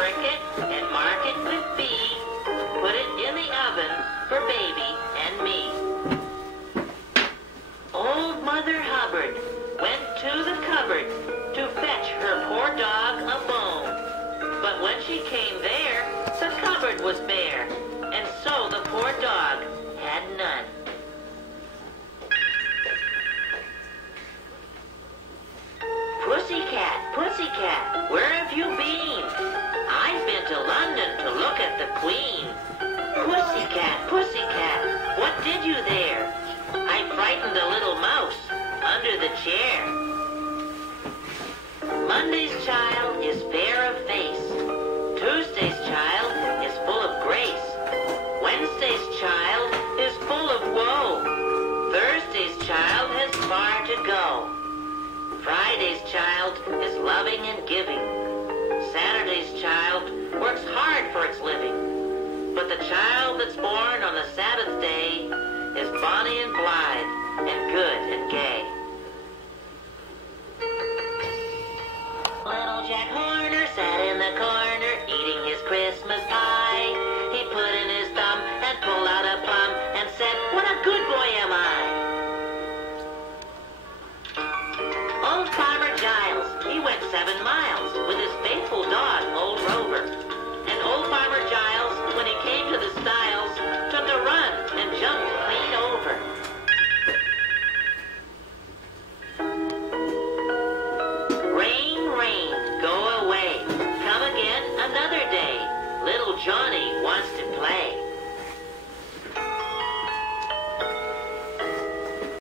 prick it and mark it with B. Put it in the oven for baby and me. Old Mother Hubbard went to the cupboard to fetch her poor dog a bone. But when she came there, the cupboard was bare, and so the poor dog had none. Pussycat, pussycat, where have you been? I've been to London to look at the Queen. Pussycat, pussycat, what did you there? I frightened a little mouse under the chair. Monday's child is fair of face. Tuesday's child is full of grace. Wednesday's child is full of woe. Thursday's child has far to go. Friday's child is loving and giving. Saturday's child works hard for its living. But the child that's born on the Sabbath day is bonny and blithe and good and gay. Little Jack Horner sat in the corner eating his Christmas pie. He put in his thumb and pulled out a plum and said, "What a good boy am I." Old Farmer Giles, he went 7 miles.